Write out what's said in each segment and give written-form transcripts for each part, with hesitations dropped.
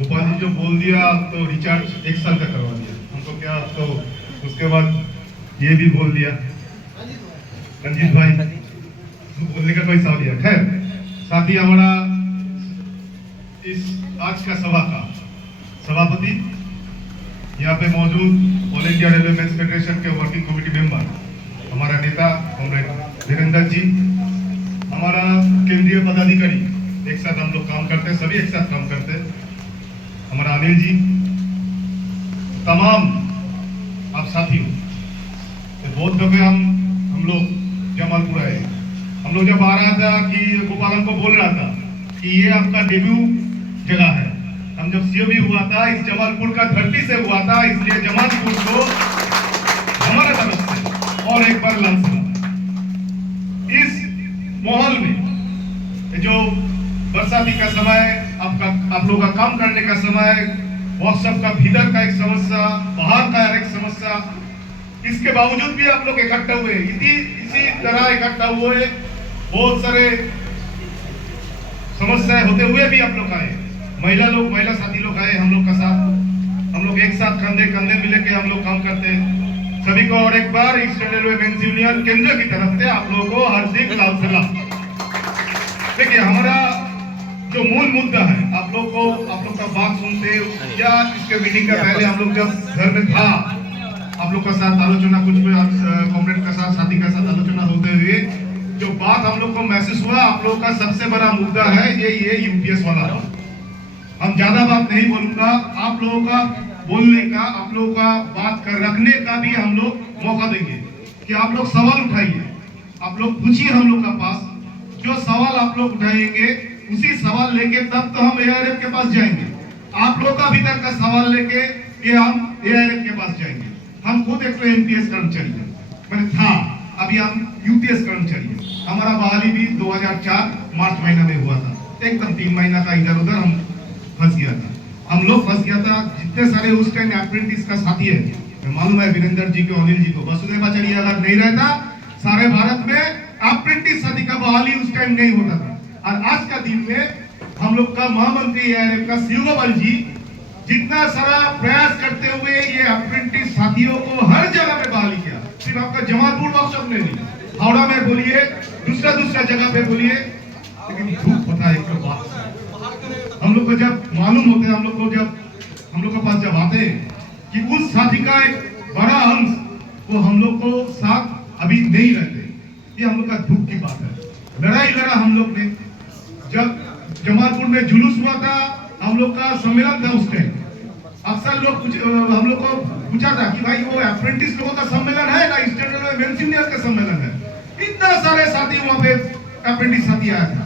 गोपाल जी जो बोल दिया तो रिचार्ज 1 साल का करवा दिया हमको, क्या तो उसके बाद ये भी बोल दिया रंजीत भाई, बोलने का कोई सवाल नहीं। खैर साथ ही हमारा इस आज का सभा का सभापति यहाँ पे मौजूद all India railway men's federation के वर्किंग कमेटी मेंबर हमारा नेता कॉमरेड वीरेंद्र जी, हमारा केंद्रीय पदाधिकारी, एक साथ हम लोग काम करते हैं, सभी एक साथ काम करते हैं, हमारा अनिल जी, तमाम आप साथियों, बहुत दफे हम लोग जमालपुर आए। हम लोग जब आ रहा था कि गोपाल हमको बोल रहा था कि ये आपका डेब्यू जगह है, हम जब सीओ भी हुआ था इस जमालपुर का धरती से हुआ था, इसलिए जमालपुर को हमारे तरफ से और एक बार लांछना। इस माहौल में जो बरसाती का समय, आप लोगों का काम करने का समय, वर्कशॉप का भीतर का एक समस्या, बाहर का एक समस्या, इसके बावजूद भी आप लोग इकट्ठा हुए, इसी तरह इकट्ठा हुए, बहुत सारे समस्याएं होते हुए भी आप लोग आए, महिला साथी लोग आए हम लोग का साथ, हम लोग एक साथ कंधे कंधे मिले के हम लोग काम करते हैं। सभी को और एक बार ईस्टर्न रेलवे मेंस यूनियन केंद्र की तरफ से आप लोगों को हार्दिक लाल सलाम। देखिए हमारा जो मूल मुद्दा है, आप लोग का बात सुनते या इसके मीटिंग का पहले हम लोग जब घर में था, आप लोग का साथ आलोचना, कुछ कॉमरेड का साथ, साथी का साथ आलोचना होते हुए जो बात हम लोग को महसूस हुआ, आप लोग का सबसे बड़ा मुद्दा है ये यूपीएस वाला। हम ज्यादा बात नहीं बोलूंगा, आप लोगों का बोलने का, आप लोगों का बात कर रखने का भी हम लोग मौका देंगे कि आप लोग सवाल उठाइए, आप लोग पूछिए हम लोग का पास, जो सवाल आप लोग उठाएंगे उसी सवाल लेके तब तो हम एआरएफ के पास जाएंगे। आप लोग का भीतर का सवाल लेके ये हम एआरएफ के पास जाएंगे। हम खुद एक तो एमपीएस कर्मचारी है, मैंने था, अभी हम यूपीएस कर्मचारी है। हमारा बहाली भी 2004 मार्च महीना में हुआ था, एकदम 3 महीना का इधर उधर हम फंस गया था, हम लोग फंस गया था। जितने सारे उस टाइम अप्रेंटिस का साथी है, मालूम है वीरेंद्र जी को, अनिल जी को, वसुदेव आचार्य अगर नहीं रहता सारे भारत में अप्रेंटिस साथी का बहाली उस टाइम नहीं होता था। और आज का दिन में हम लोग का महामंत्री एआरएफ का शिवगोपाल जी जितना सारा प्रयास करते हुए ये अप्रेंटिस साथियों को हर जगह पे बहाली किया, सिर्फ आपका जमालपुर वर्कशॉप में नहीं, हावड़ा में बोलिए, दूसरा जगह पे बोलिए, लेकिन दुख होता है एक बात, हम लोग को जब मालूम होते हैं, हम लोग के पास जब आते हैं कि उस साथी का एक बड़ा अंश वो हम लोग को साथ अभी नहीं रहते, ये हम लोग का दुख की बात है। लड़ाई लड़ा हम लोग ने, जब जमालपुर में जुलूस हुआ था, हम लोग का सम्मेलन था उस टाइम, अक्सर लोग हम लोग को पूछा था कि भाई वो अप्रेंटिस लोगों का सम्मेलन है ना, ईस्टर्न रेलवे मेंस यूनियन का सम्मेलन है, इतना सारे साथी वहां पे अप्रेंटिस साथी आया था।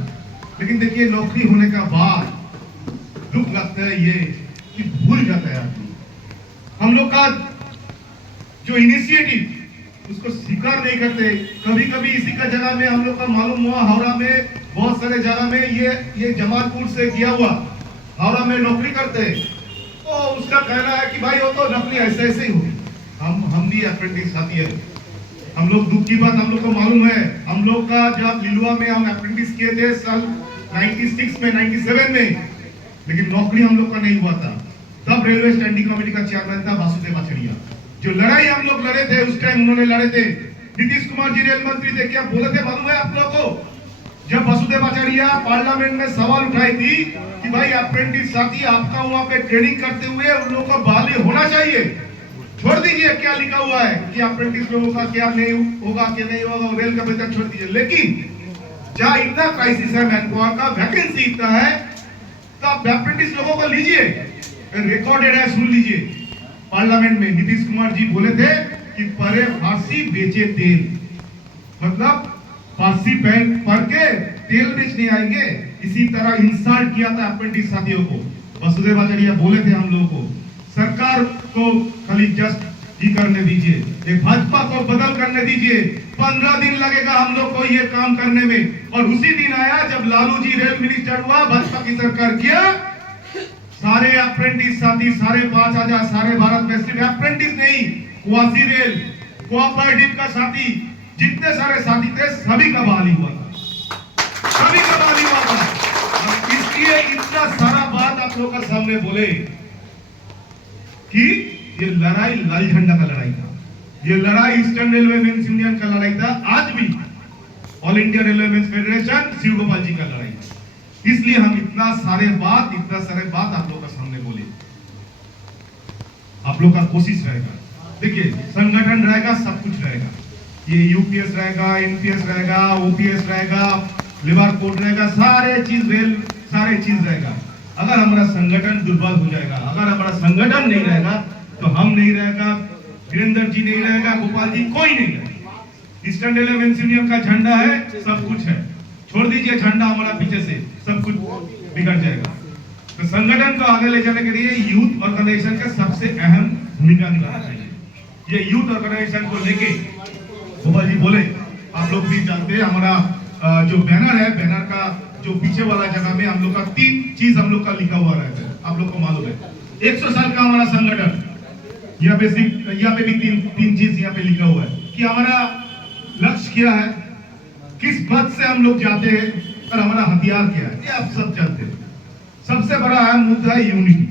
लेकिन देखिए नौकरी होने का बाद दुख लगता है ये कि भूल जाता है आदमी, हम लोग का जो इनिशिएटिव उसको स्वीकार नहीं करते। कभी कभी इसी का जगह में हम लोग का मालूम हुआ, हावड़ा में बहुत सारे जगह में ये जमालपुर से किया हुआ, हावड़ा में नौकरी करते तो उसका कहना है कि भाई वो तो नौकरी ऐसे ही हो, हम भी अप्रेंटिस साथी है। हम लोग दुख की बात हम लोग को मालूम है, हम लोग का जब लिलुआ में हम अप्रेंटिस किए थे साल 96 में 97 में, लेकिन नौकरी हम लोग का नहीं हुआ था। तब रेलवे स्टैंडिंग कमेटी का चेयरमैन था वासुदेव आचार्य। जो लड़ाई हम लोग लड़े थे उस टाइम उन्होंने लड़े थे, नीतीश कुमार जी रेल मंत्री थे, क्या बोले थे मालूम है आप लोगों को? जब वासुदेव आचार्य पार्लियामेंट में सवाल उठाई थी कि भाई अप्रेंटिस साथी आपका वहां पे ट्रेनिंग करते हुए उन लोगों का बहाली होना चाहिए, छोड़ दीजिए क्या लिखा हुआ है कि अप्रेंटिस लोगों का क्या नहीं होगा, क्या नहीं होगा, रेल का बेहतर छोड़ दीजिए। लेकिन जहाँ इतना क्राइसिस है, मैनपावर का वैकेंसी इतना है, तो आप अप्रेंटिस लोगों को लीजिए, रिकॉर्डेड है, सुन लीजिए। पार्लियामेंट में नीतीश कुमार जी बोले थे कि परे फांसी बेचे तेल, मतलब फांसी पर के तेल बेचने आएंगे, इसी तरह इंसल्ट किया था अप्रेंटिस साथियों को। वसुदेव आचार्य बोले थे हम लोगों को सरकार को खाली जस्ट ही करने दीजिए, ये भाजपा को बदल करने दीजिए, 15 दिन लगेगा हम लोग को ये काम करने में। और उसी दिन आया जब लालू जी रेल मिनिस्टर हुआ, भाजपा की सरकार किया, सारे अप्रेंटिस साथी, सारे 5,000 सारे भारत में सिर्फ अप्रेंटिस नहीं, क्वासी रेल, कोऑपरेटिव का साथी, जितने सारे साथी थे सभी का बहाली हुआ था, सभी का बहाली हुआ था। और इसलिए इतना सारा बात आप लोगों के सामने बोले कि ये लड़ाई लाल झंडा का लड़ाई था, ये लड़ाई ईस्टर्न रेलवे मेंस यूनियन का लड़ाई था, आज भी all India railway men's federation Shiv Gopal ji का लड़ाई था। इसलिए हम इतना सारे बात आप लोगों के सामने बोले। आप लोग का कोशिश रहेगा, देखिए संगठन रहेगा, सब कुछ रहेगा, ये यूपीएस रहेगा, एनपीएस रहेगा, ओपीएस रहेगा, लेबर कोड रहेगा, सारे चीज रेल, सारे चीज रहेगा। अगर हमारा संगठन दुर्बल हो जाएगा, अगर हमारा संगठन नहीं रहेगा तो हम नहीं रहेगा, वीरेंद्र जी नहीं रहेगा, गोपाल जी कोई नहीं रहेगा। ईस्टर्न रेलवे मेंस यूनियन का झंडा है, सब कुछ है, छोड़ दीजिए झंडा हमारा पीछे से, सब कुछ बिगड़ जाएगा। तो संगठन को आगे ले जाने के लिए यूथ ऑर्गेनाइजेशन का सबसे अहम भूमिका निभाना चाहिए। ये यूथ ऑर्गेनाइजेशन को लेके गोपाल जी बोले, आप लोग भी जानते हैं, हमारा जो बैनर है, बैनर का जो पीछे वाला जगह में हम लोग का 3 चीज हम लोग का लिखा हुआ रहता है, आप लोग को मालूम है। 100 साल का हमारा संगठन, यहाँ पे भी तीन चीज यहाँ पे लिखा हुआ है कि हमारा लक्ष्य क्या है, किस पद से हम लोग जाते हैं और हमारा हथियार क्या है, ये आप सब जानते हैं। सबसे बड़ा अहम मुद्दा है यूनिटी।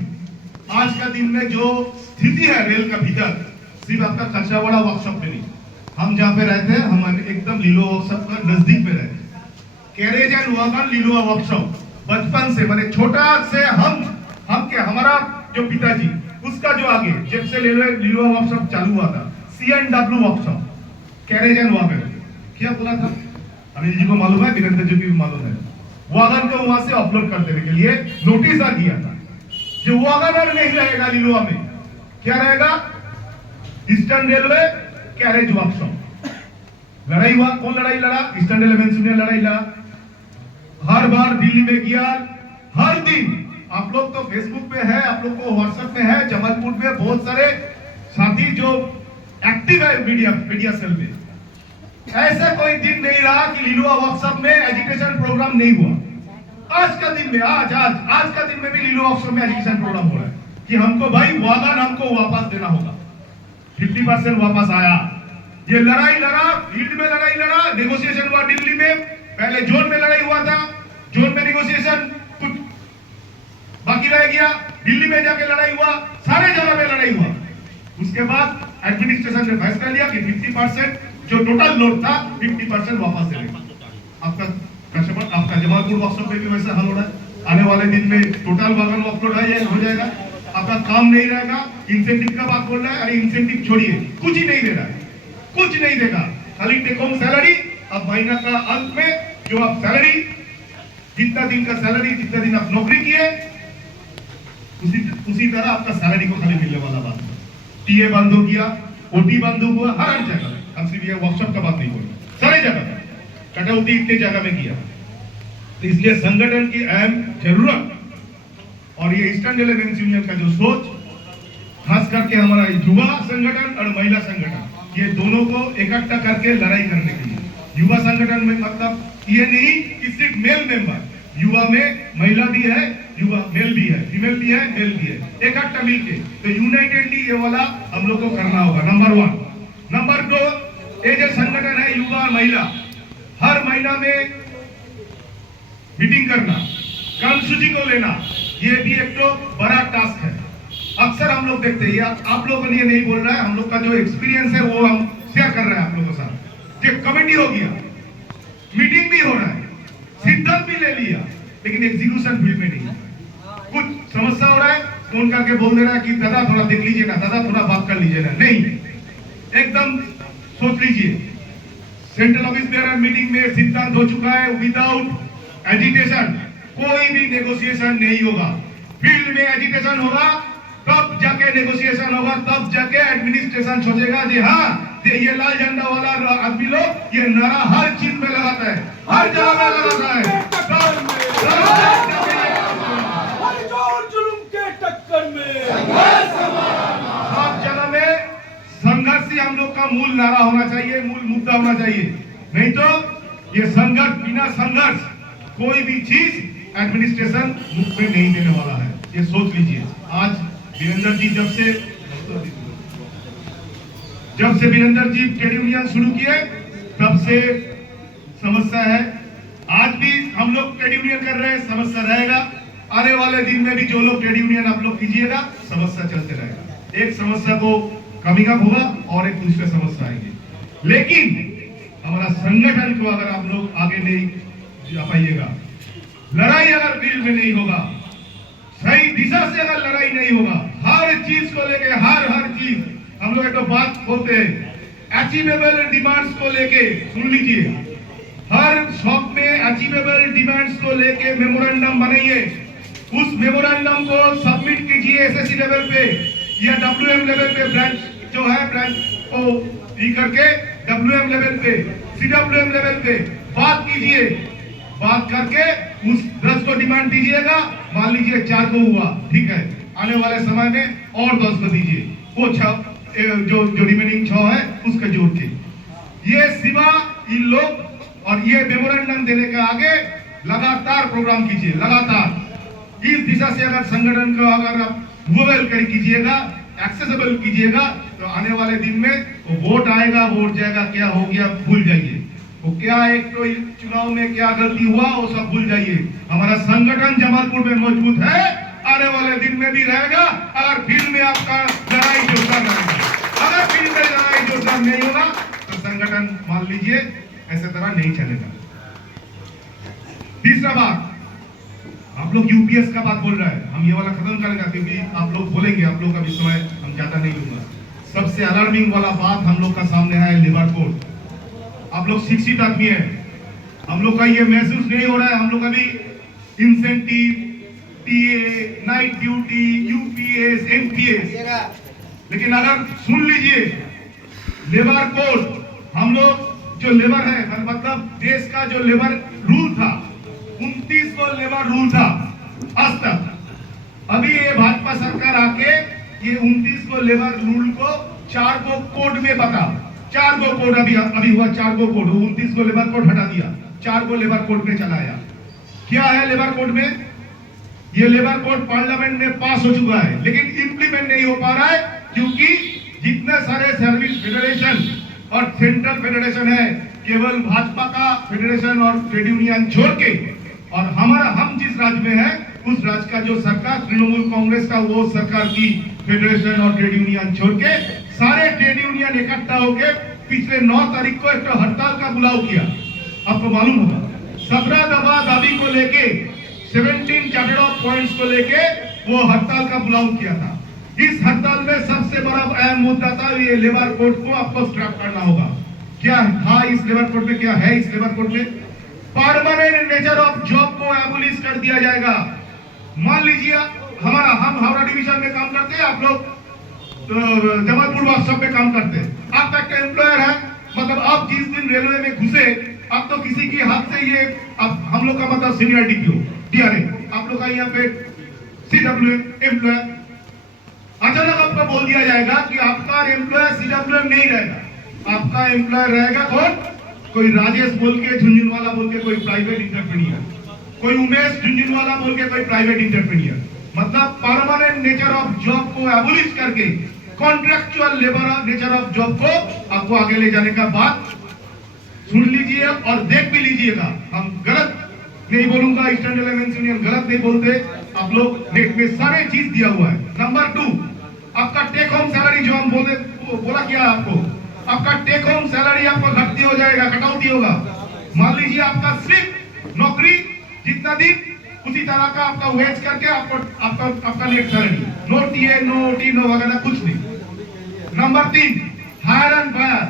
आज का दिन में जो स्थिति है रेल का भीतर, सिर्फ आपका कचरावाड़ा वर्कशॉप में नहीं, हम जहाँ पे रहते हैं, हम एकदम लीलो वर्कशॉप का नजदीक में रहते हैं। Carriage and wagon Lilo workshop, बचपन से मैंने छोटा से हमारा जो पिताजी, उसका जो आगे जब से लीलो वर्कशॉप चालू हुआ था, C&W workshop, carriage and wagon, क्या बोला था अनिल जी को मालूम है, वीरेंद्र जी को भी मालूम है। वागन को वहां से अपलोड कर देने के लिए नोटिस आ गया था, जो वागनर नहीं रहेगा लीलोआ में, क्या रहेगा, ईस्टर्न रेलवे कैरेज वर्कशॉप। लड़ाई हुआ, कौन लड़ाई लड़ा, ईस्टर्न रेलवे मेंस यूनियन लड़ाई लड़ा। हर बार दिल्ली में गया, हर दिन, आप लोग तो फेसबुक पे है, आप लोग को व्हाट्सएप में है, जबलपुर में बहुत सारे साथी जो एक्टिव है मीडिया सेल में, ऐसा कोई दिन नहीं रहा कि लीलुआ वर्कशॉप में एजुकेशन प्रोग्राम नहीं हुआ। आज का दिन में, आज का दिन में भी लीलुआ वर्कशॉप में एजुकेशन प्रोग्राम हो रहा है कि हमको भाई वागन हमको वापस देना होगा। 50% वापस आया। ये लड़ाई लड़ा, फील्ड में लड़ाई लड़ा, नेगोशिएशन हुआ दिल्ली में, पहले जोन में लड़ाई हुआ था, जोन में नेगोशिएशन कुछ बाकी रह गया, दिल्ली में जाके लड़ाई हुआ, सारे जगह में लड़ाई हुआ। उसके बाद एडमिनिस्ट्रेशन ने फैसला लिया कि 50% जो टोटल लोड था 50% वापस देगा। आपका जमालपुर वर्कशॉप में भी वैसा हल हो रहा है। आने वाले दिन में टोटल वागन अपलोड हो जाएगा, आपका काम नहीं रहेगा। इंसेंटिव का बात बोल रहा है, अरे इंसेंटिव छोड़िए, कुछ ही नहीं दे रहा है, कुछ नहीं देगा, खाली टेक होम सैलरी। अब महीना का अंत में जो आप सैलरी, जितना दिन का सैलरी, जितना दिन आप नौकरी किए, उसी तरह आपका सैलरी को खाली मिलने वाला बात। टीए बंद हो गया, ओटी बंद हुआ, हर जगह। हम सिर्फ ये वर्कशॉप का बात नहीं बोल रहे, सारी जगह कटौती इतने जगह में किया। तो इसलिए संगठन की अहम जरूरत और ये ईस्टर्न रेलवे मेंस यूनियन का जो सोच, खास करके हमारा युवा संगठन और महिला संगठन, ये दोनों को इकट्ठा करके लड़ाई करने के लिए। युवा संगठन में मतलब ये नहीं कि सिर्फ मेल मेंबर, युवा में महिला भी है, युवा मेल भी है, फीमेल भी है, मेल भी है, इकट्ठा मिलके। तो यूनाइटेडली ये वाला हम लोग को करना होगा, नंबर 1। नंबर 2, ये जो संगठन है युवा और महिला, हर महीना में मीटिंग करना, कर्मसूची को लेना, ये भी एक तो बड़ा टास्क है। अक्सर हम लोग देखते हैं, आप लोगों ने ये नहीं बोल रहा है, हम लोग का जो एक्सपीरियंस है वो हम शेयर कर रहे हैं आप लोगों के साथ। ये कमेटी हो गया, मीटिंग भी हो रहा है, सिद्धांत भी ले लिया, लेकिन एग्जीक्यूशन फील्ड में नहीं। कुछ समस्या हो रहा है, फोन करके बोल दे रहा है कि दादा थोड़ा देख लीजिए ना, दादा थोड़ा बात कर लीजिए ना, नहीं, एकदम सोच लीजिए। सेंट्रल ऑफिस में मीटिंग में सिद्धांत हो चुका है, विदाउट एजिटेशन कोई भी नेगोशिएशन नहीं होगा। फील्ड में एजिटेशन होगा, तब जाके नेगोशिएशन होगा, तब जाके एडमिनिस्ट्रेशन सोचेगा जी हाँ, ये लाल झंडा वाला आदमी लोग ये नारा हर चीज में लगाता है, हर जगह में लगाता है। सब जगह में संघर्ष ही हम लोग का मूल नारा होना चाहिए, मूल मुद्दा होना चाहिए। नहीं तो ये संघर्ष, बिना संघर्ष कोई भी चीज एडमिनिस्ट्रेशन मुख में नहीं देने वाला है। ये सोच लीजिए। आज वीरेंद्र जी जब से वीरेंद्र जी ट्रेड यूनियन शुरू किए तब से समस्या है। आज भी हम लोग ट्रेड यूनियन कर रहे हैं, समस्या रहेगा। आने वाले दिन में भी जो लोग ट्रेड यूनियन आप लोग कीजिएगा, समस्या चलते रहेगा। एक समस्या को कमिंग अप होगा और एक दूसरे समस्या आएंगे। लेकिन हमारा संगठन को अगर आप लोग आगे नहीं जा पाइएगा, लड़ाई अगर फील्ड में नहीं होगा, सही दिशा से अगर लड़ाई नहीं होगा, हर चीज को लेके हर चीज हम लोग एक तो बात बोलते हैं अचीवेबल डिमांड्स को लेके, सुन लीजिए, हर शॉप में अचीवेबल डिमांड्स को लेके मेमोरेंडम बनाइए, उस मेमोरेंडम को सबमिट कीजिए एसएससी लेवल पे या डब्ल्यूएम लेवल पे, ब्रांच जो है ब्रांच को ई करके डब्ल्यूएम लेवल पे, सीडब्ल्यूएम लेवल पे बात कीजिए। बात करके उस 10 को डिमांड दीजिएगा। मान लीजिए 4 को हुआ, ठीक है, आने वाले समय में और 10 को दीजिए, वो 6 जो रिमेनिंग 6 है उसका जोड़ के। ये सिवा इन लोग और ये मेमोरेंडम देने के आगे लगातार प्रोग्राम कीजिए, लगातार इस दिशा से अगर संगठन को अगर आप मूवेबल कर कीजिएगा, एक्सेसिबल कीजिएगा, तो आने वाले दिन में वोट आएगा, वोट जाएगा, क्या हो गया भूल जाइए। वो क्या एक तो चुनाव में क्या गलती हुआ वो सब भूल जाइए। हमारा संगठन जमालपुर में मजबूत है, आने वाले दिन में भी रहेगा। अगर फील्ड में आपका लड़ाई जोरदार रहेगा, अगर फील्ड में लड़ाई जोरदार नहीं होगा तो संगठन मान लीजिए ऐसे तरह नहीं चलेगा। तीसरा बात, आप लोग यूपीएस का बात बोल रहा है, हम ये वाला खत्म करेंगे क्योंकि आप लोग बोलेंगे, आप लोग का भी समय हम ज्यादा नहीं लूंगा। सबसे अलार्मिंग वाला बात हम लोग का सामने है लेबर कोड। आप लोग शिक्षित आदमी है, हम लोग का ये महसूस नहीं हो रहा है, हम लोग अभी incentive, TA, night duty, UPS, MPS, लेकिन अगर सुन लीजिए लेबर कोड, हम लोग जो लेबर है, मतलब देश का जो लेबर रूल था 29 को लेबर रूल था आज तक। अभी ये भाजपा सरकार आके ये 29 को लेबर रूल को 4 को कोड में बता, 4 को कोड अभी हुआ, 4 को कोड, 29 को लेबर कोड हटा दिया, 4 को लेबर कोड में चलाया। क्या है लेबर कोड में? ये लेबर कोड पार्लियामेंट में पास हो चुका है, लेकिन इंप्लीमेंट नहीं हो पा रहा है क्योंकि जितने सारे सर्विस फेडरेशन और सेंट्रल फेडरेशन है, केवल भाजपा का फेडरेशन और ट्रेड यूनियन छोड़ के, और हम जिस राज्य में है उस राज्य का जो सरकार तृणमूल कांग्रेस का, वो सरकार की फेडरेशन और ट्रेड यूनियन छोड़ के सारे ट्रेड यूनियन इकट्ठा होकर पिछले 9 तारीख को एक हड़ताल का बुलाव किया। आपको मालूम होगा 17 दफा दाबी को लेके 17 चार्टर ऑफ पॉइंट्स को लेके वो हड़ताल का बुलाव किया था। इस हड़ताल में सबसे बड़ा अहम मुद्दा था ये लेबर कोड को आपको स्क्रैप करना होगा। क्या था इस लेबर कोड में? क्या है इस लेबर कोड में? परमानेंट नेचर ऑफ जॉब को एबोलिश कर दिया जाएगा। मान लीजिए हम हावड़ा डिवीजन में काम करते हैं, आप लोग तो जमालपुर वर्कशॉप में काम करते हैं, आपका एक एम्प्लॉयर है, मतलब आप जिस दिन रेलवे में घुसे, आप तो किसी के हाथ से ये हम लोग का मतलब सीनियरिटी क्यों डीआरए, आप लोग का यहाँ पे सीडब्ल्यू एम्प्लॉयर, अचानक आपको बोल दिया जाएगा कि आपका एम्प्लॉयर सीडब्ल्यूएम नहीं रहेगा, आपका एम्प्लॉयर रहेगा कौन? कोई राजेश बोल के, झुंझुनवाला बोल के कोई प्राइवेट इंटरप्रेन्योर, कोई उमेश झुंझुनवाला बोल के कोई प्राइवेट इंटरप्रेन्योर। मतलब परमानेंट नेचर ऑफ जॉब को एबोलिश करके contractual labour nature of job को आपको आगे ले जाने का बात सुन लीजिए और देख भी लीजिएगा। हम गलत नहीं बोलूंगा, ईस्टर्न एलायंस यूनियन गलत नहीं बोलते, आप लोग नेट में सारे चीज दिया हुआ है। नंबर 2, आपका टेक होम सैलरी जो हम बोला क्या आपको, आपका टेक होम सैलरी आपको घटती हो जाएगा, कटौती होगा। मान लीजिए आपका सिर्फ नौकरी जितना दिन उसी तरह का आपका वेज करके आपका net salary, no TA, no OT, no वगैरह कुछ नहीं। नंबर 3, हायर एंड फायर,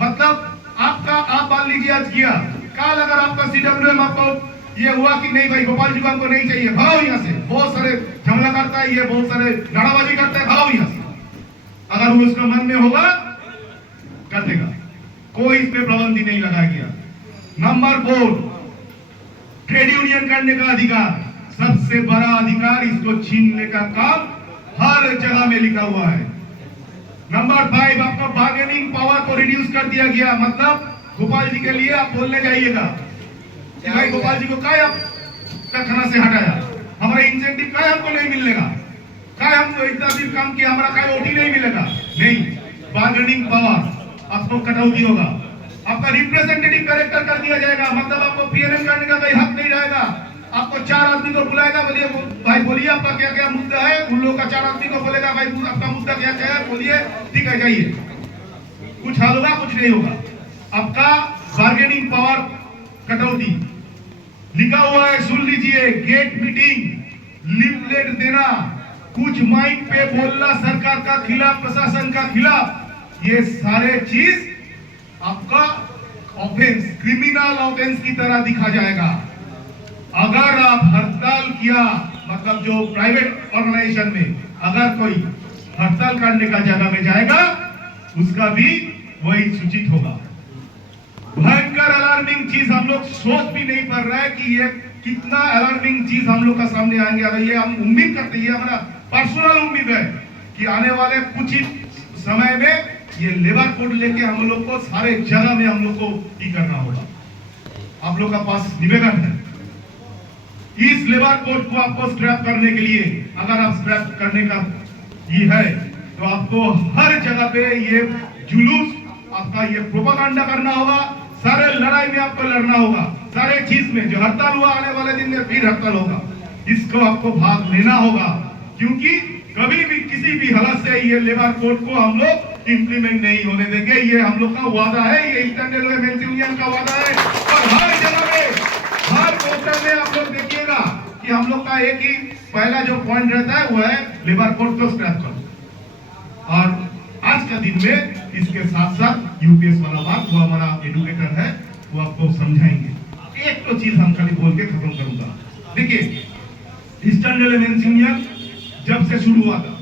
मतलब आपका आप मान लीजिए आज किया, कल अगर आपका सीडब्ल्यूएम आपको ये हुआ कि नहीं भाई गोपाल जी को हमको नहीं चाहिए, भागो यहाँ से, बहुत सारे झगड़ा करता है, ये बहुत सारे लड़ाबाजी करता है, भागो यहाँ से, अगर वो उसका मन में होगा कर देगा, कोई इसमें पाबंदी नहीं लगाया गया। नंबर 4, ट्रेड यूनियन करने का अधिकार, सबसे बड़ा अधिकार, इसको छीनने का काम हर जगह में लिखा हुआ है। नंबर 5, आपका बार्गेनिंग पावर को रिड्यूस कर दिया गया, मतलब गोपाल जी के लिए आप बोलने जाइएगा कि भाई गोपाल जी को क्या आप कारखाना से हटाया, हमारा इंसेंटिव का हमको नहीं मिलेगा, का हमको इतना दिन काम किया हमारा का ओटी नहीं मिलेगा, नहीं। बार्गेनिंग पावर आपको कटौती होगा, आपका रिप्रेजेंटेटिव कैरेक्टर कर दिया जाएगा, मतलब आपको पीएनएम करने का कोई हक नहीं रहेगा। आपको 4 आदमी को बुलाएगा, बोलिए भाई बोलिए आपका क्या क्या मुद्दा है, उन लोगों का 4 आदमी को बोलेगा भाई आपका मुद्दा क्या क्या है, बोलिए, ठीक है जाइए, कुछ हल होगा कुछ नहीं होगा। आपका बार्गेनिंग पावर कटौती लिखा हुआ है, सुन लीजिए, गेट मीटिंग, लीफलेट देना, कुछ माइक पे बोलना सरकार का खिलाफ, प्रशासन का खिलाफ, ये सारे चीज आपका ऑफेंस, क्रिमिनल ऑफेंस की तरह दिखा जाएगा। अगर आप हड़ताल किया, मतलब जो प्राइवेट ऑर्गेनाइजेशन में अगर कोई हड़ताल करने का जगह में जाएगा, उसका भी वही सूचित होगा। भयंकर अलार्मिंग चीज हम लोग सोच भी नहीं पा रहा है कि ये कितना अलार्मिंग चीज हम लोग का सामने आएंगे। अगर ये हम उम्मीद करते हैं, हमारा पर्सनल उम्मीद है कि आने वाले कुछ ही समय में ये लेबर कोड लेके हम लोग को सारे जगह में हम लोग को ही करना होगा। आप लोग का पास निवेदन है, इस लेबर कोड को आपको स्क्रैप करने के लिए, अगर आप स्क्रैप करने का ये है तो आपको हर जगह पे ये जुलूस, आपका ये प्रोपागेंडा करना होगा, सारे लड़ाई में आपको लड़ना होगा, सारे चीज में जो हड़ताल हुआ आने वाले दिन में फिर हड़ताल होगा, इसको आपको भाग लेना होगा, क्योंकि कभी भी किसी भी हालत से ये लेबर कोड को हम लोग इंप्लीमेंट नहीं होने देंगे। ये हम लोग का वादा है, ये ईस्टर्न रेलवे मेंस यूनियन का वादा है। और हर जगह में, हर पोर्टल में आप लोग देखिएगा कि हम लोग का एक ही पहला जो पॉइंट रहता है वो है लेबर कोड को स्क्रैप करो। और आज का दिन में इसके साथ साथ यूपीएस वाला बात, वो हमारा एडुकेटर है, वो आपको समझाएंगे। एक तो चीज हम खाली बोल के खत्म करूंगा। देखिए, ईस्टर्न रेलवे मेंस यूनियन जब से शुरू हुआ था,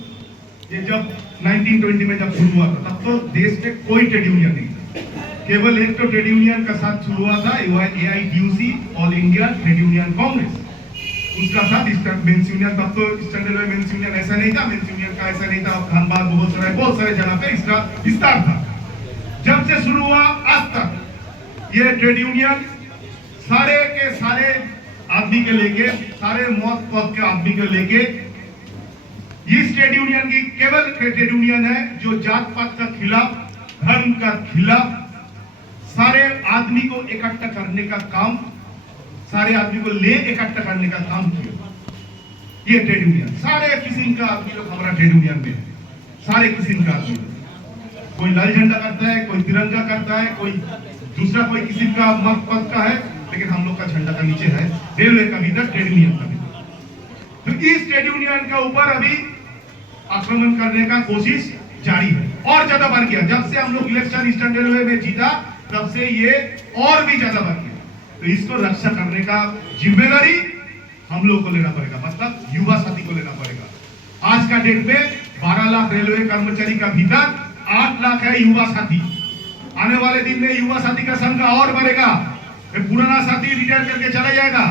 ये जब 1920 में जब शुरू हुआ था, तब तो देश में कोई ट्रेड यूनियन नहीं था, केवल एक तो ट्रेड यूनियन का साथ शुरू हुआ था, वो है AITUC, all India trade union Congress. उसका साथ ईस्टर्न मेंस यूनियन, तब तो ईस्टर्न रेलवे मेंस यूनियन ऐसा नहीं था, मेंस यूनियन का ऐसा नहीं था, धनबाद बहुत सारे जगह पे इसका विस्तार था। जब से शुरू हुआ आज तक ये ट्रेड यूनियन सारे के सारे आदमी के लेके, सारे मौत पद के आदमी के लेके, इस ट्रेड यूनियन की केवल ट्रेड यूनियन है जो जात पात का खिलाफ, धर्म का खिलाफ, सारे आदमी को इकट्ठा करने का काम, सारे आदमी को ले इकट्ठा करने का काम किया ये ट्रेड यूनियन। सारे किस्म का आदमी लोग हमारा ट्रेड यूनियन में है, सारे किस्म का आदमी, कोई लाल झंडा करता है, कोई तिरंगा करता है, कोई दूसरा कोई किसी का मत पद का है, लेकिन हम लोग का झंडा का नीचे है रेलवे का भीतर, ट्रेड यूनियन का भीतर। तो इस ट्रेड यूनियन के ऊपर अभी आक्रमण करने का कोशिश जारी है और ज्यादा बढ़ गया। जब से हम लोग इलेक्शन ईस्टर्न रेलवे में जीता, तब से ये और भी ज्यादा बढ़ गया। तो इसको रक्षा करने का जिम्मेदारी हम लोग को लेना पड़ेगा, मतलब युवा साथी को लेना पड़ेगा। आज का डेट में 12 लाख रेलवे कर्मचारी का भीतर 8 लाख है युवा साथी। आने वाले दिन में युवा साथी का संख्या और बढ़ेगा। पुराना साथी रिटायर करके चला जाएगा,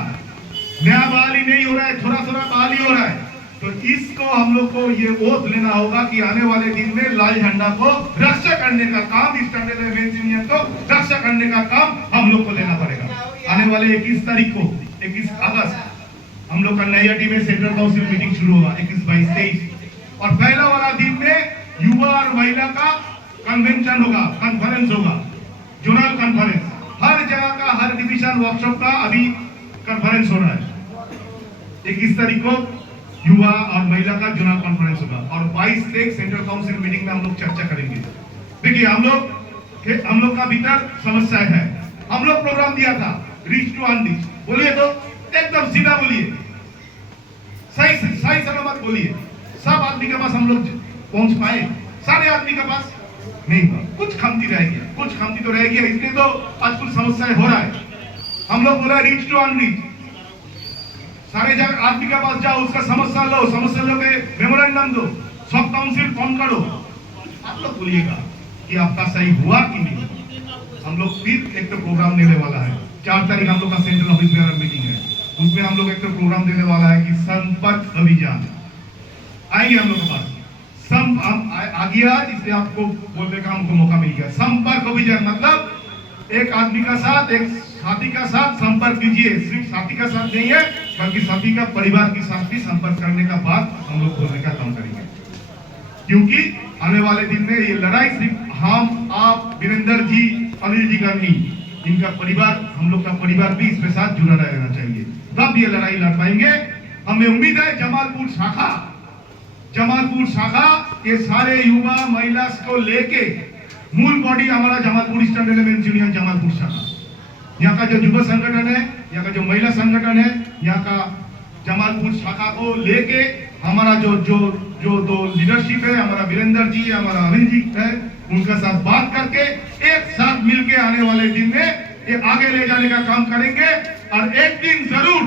नया बहाली नहीं हो रहा है, थोड़ा थोड़ा बहाली हो रहा है। तो इसको हम लोग को ये ओथ लेना होगा कि आने वाले दिन में लाल झंडा को रक्षा करने का काम, ईस्टर्न रेलवे मेंस यूनियन को रक्षा करने का काम हम लोग को लेना पड़ेगा। आने वाले 21 तारीख को, 21 अगस्त हम लोग का नैयाटी में सेंट्रल काउंसिल मीटिंग शुरू होगा, 21, 22, 23, और पहला वाला दिन में युवा और महिला का कन्वेंशन होगा, कॉन्फ्रेंस होगा, जोनल कॉन्फ्रेंस। हर जगह का, हर डिवीजन वर्कशॉप का अभी कॉन्फ्रेंस हो रहा है। 21 तारीख को युवा और महिला का जोनल कॉन्फ्रेंस होगा और 22 से सेंट्रल काउंसिल मीटिंग में हम लोग चर्चा करेंगे। देखिए, हम लोग का भीतर समस्या है। हम लोग प्रोग्राम दिया था रीच टू अनरीच, बोलिए तो एकदम सीधा बोलिए, सही सलामत बोलिए। सब आदमी के पास हम लोग पहुंच पाए? सारे आदमी के पास नहीं हुआ, कुछ खामती रह गया, कुछ खामती तो रह गया, इसलिए तो आज कुछ समस्याएं हो रहा है। हम लोग बोला रीच टू अनरीच, सारे जगह आदमी के पास जाओ, उसका समस्या लो के मेमोरेंडम दो, सब काउंसिल फॉर्म करो। आप लोग बोलिएगा कि आपका सही हुआ कि नहीं। हम लोग फिर एक तो प्रोग्राम देने वाला है, 4 तारीख हम लोग का सेंट्रल ऑफिस में मीटिंग है, उसमें हम लोग एक तो प्रोग्राम देने वाला है कि संपर्क अभियान आएंगे हम लोग के पास। आ गया, इसलिए आपको बोलने का हमको मौका मिल गया। संपर्क अभियान मतलब एक आदमी का साथ, एक साथी का साथ संपर्क कीजिए। सिर्फ साथी का साथ नहीं है, बल्कि सभी का परिवार के साथ भी संपर्क करने का बात हम लोग बोलने का काम करेंगे, क्योंकि आने वाले दिन में ये लड़ाई सिर्फ हम, आप, वीरेंद्र जी, अनिल जी का नहीं, इनका परिवार, हम लोग का परिवार भी इसके साथ जुड़ा रहना चाहिए, तब ये लड़ाई लड़ पाएंगे। हमें उम्मीद है जमालपुर शाखा ये सारे युवा महिला को लेके मूल बॉडी हमारा Jamalpur eastern railway men's union Jamalpur शाखा, यहाँ का जो युवा संगठन है, यहाँ का जो महिला संगठन है, यहाँ का जमालपुर शाखा को लेके हमारा जो दो लीडरशिप है, हमारा वीरेंद्र जी, हमारा अनिल जी है, उनका साथ बात करके एक साथ मिलके आने वाले दिन में ये आगे ले जाने का काम करेंगे। और एक दिन जरूर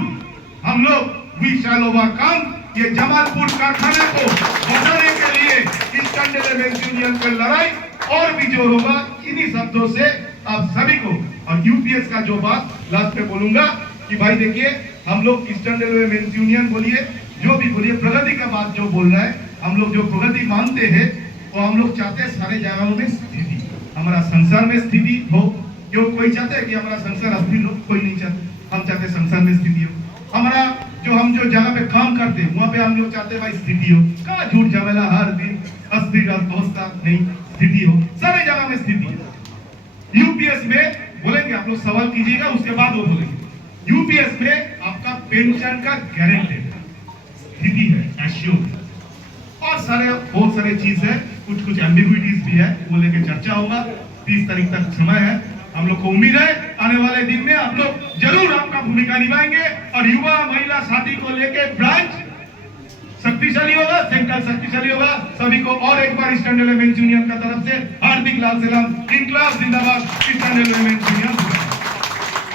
हम लोग वी शैल ओवरकम, ये जमालपुर कारखाने को बचाने के लिए ईस्टर्न रेलवे मेंस यूनियन की लड़ाई और भी जो होगा। इन्हीं शब्दों से आप सभी को, और यूपीएस का जो बात लास्ट में बोलूंगा कि भाई देखिए, हम लोग ईस्टर्न रेलवे मेंस यूनियन बोलिए, जो भी बोलिए, प्रगति का बात जो बोल रहा है, हम लोग जो प्रगति मानते हैं वो हम लोग चाहते हैं सारे जगहों में स्थिति, हमारा संसार में स्थिति हो। क्यों कोई चाहते हैं कि हमारा संसार अस्थिर हो? कोई नहीं चाहते, हम चाहते संसार में स्थिति हो। हमारा हम जो जगह पे काम करते हैं वहाँ पे हम लोग चाहते हैं भाई स्थिति हो। कहाँ झूठ झमेला हर दिन अस्थिर अवस्था नहीं, स्थिति हो, सारे जगह में स्थिति है। यूपीएस में बोलेंगे, आप लोग सवाल कीजिएगा उसके बाद वो बोलेंगे। यूपीएस में आपका पेंशन का गारंटेड स्थिति है, एश्योर, और बहुत सारे चीज है, कुछ एम्बिग्विटीज भी है, वो लेके चर्चा होगा। 30 तारीख तक समय है, हम लोग को उम्मीद है आने वाले दिन में आप लोग जरूर आपका भूमिका निभाएंगे और युवा महिला साथी को लेके ब्रांच शक्तिशाली होगा, सेंट्रल शक्तिशाली होगा। सभी को और एक बार ईस्टर्न रेलवे मेंस यूनियन का तरफ से हार्दिक लाल सलाम, इनकलाब जिंदाबाद, ईस्टर्न रेलवे मेंस यूनियन।